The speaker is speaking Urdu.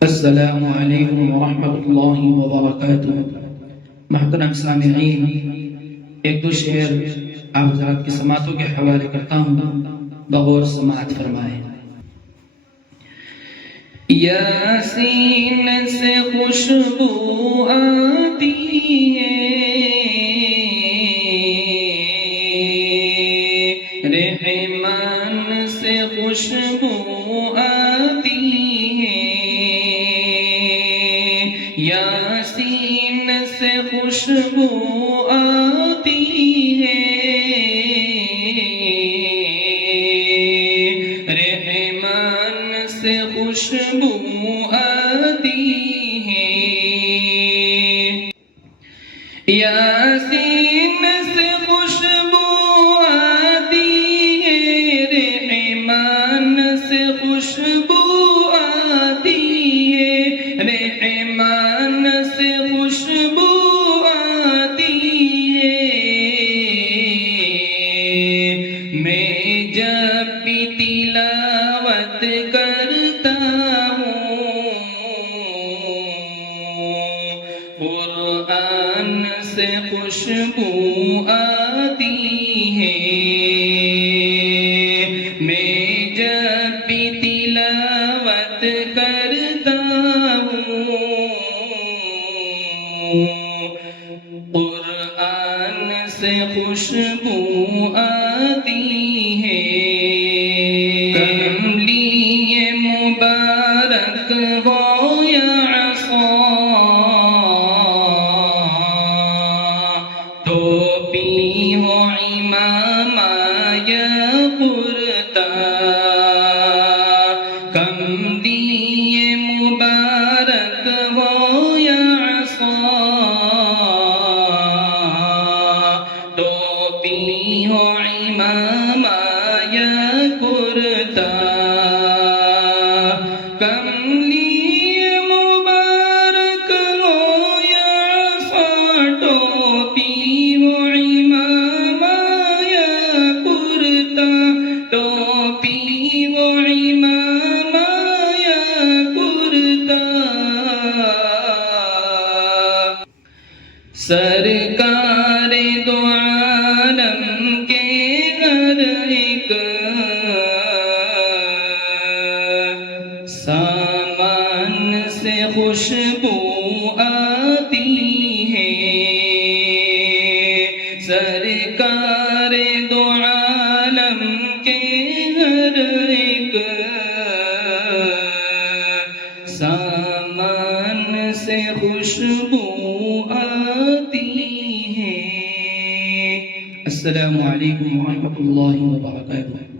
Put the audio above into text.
السلام علیکم ورحمۃ اللہ وبرکاتہ۔ محترم سامعین، ایک دو شعر آپ حضرات کی سماعتوں کے حوالے کرتا ہوں، بغور سماعت فرمائیں۔ یاسین سے خوشبو آتی ہے، رحمان سے خوشبو آتی ہے، یاسین سے خوشبو آتی ہے، رحمان سے خوشبو آتی ہے، یاسین سے خوشبو آتی ہے، رحمان سے خوشبو آتی ہے، رحمان سے خوشبو آتی ہے، میں جب بھی تلاوت کرتا ہوں، قرآن سے خوشبو آتی ہے، میں جب بھی تلاوت کرتا ہوں، قرآن سے خوشبو آتی ہے، کملی مبارک ہو یا عصا، ٹوپی ہو امامہ یا کرتا، کملی مبارک ہو یا عصا، ٹوپی ہو امامہ یا کرتا، کملی مبارک ہو یا عصا، ٹوپی ہو امامہ یا کرتا، ٹوپی ہو امامہ یا کرتا، سرکار دو عالم کے ہر ایک سامان سے خوشبو آتی ہے، سرکار دو عالم کے ہر ایک سامان سے خوشبو آتی ہے۔ السلام علیکم ورحمۃ اللہ وبرکاتہ۔